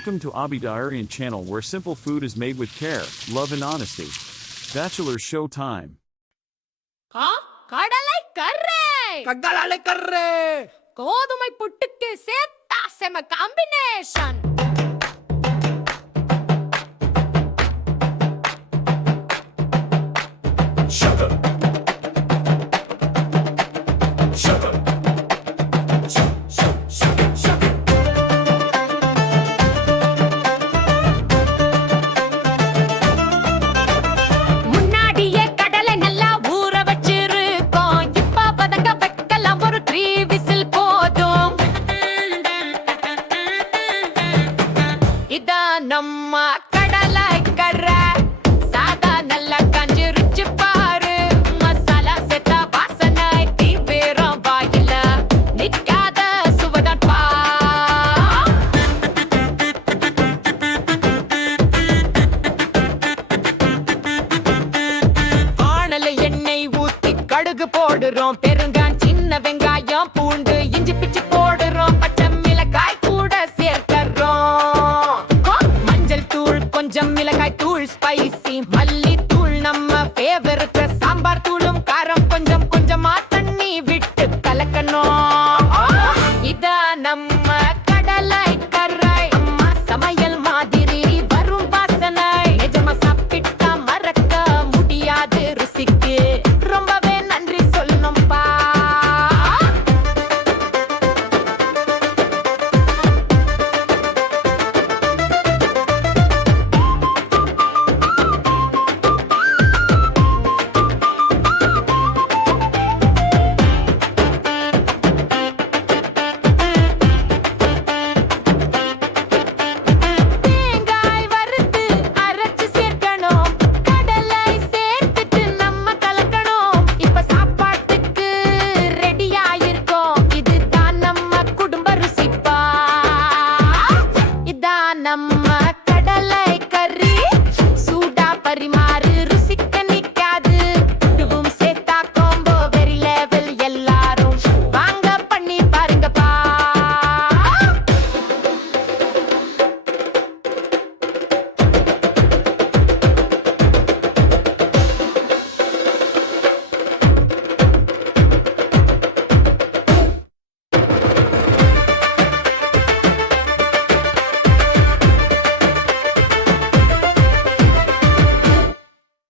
Welcome to Abhidarian channel where simple food is made with care, love and honesty. Bachelor show time. Kadala Curry! Kadala Curry! கோதுமை புட்டுக்கு சேர்த்தா செம combination. Sugar. Sugar. Sugar. முன்னாடியே கடலை நல்லா ஊற வச்சிருக்கோம். இப்ப பதங்க வைக்கலாம் ஒரு 3 விசில் போதும். இதான் நம்ம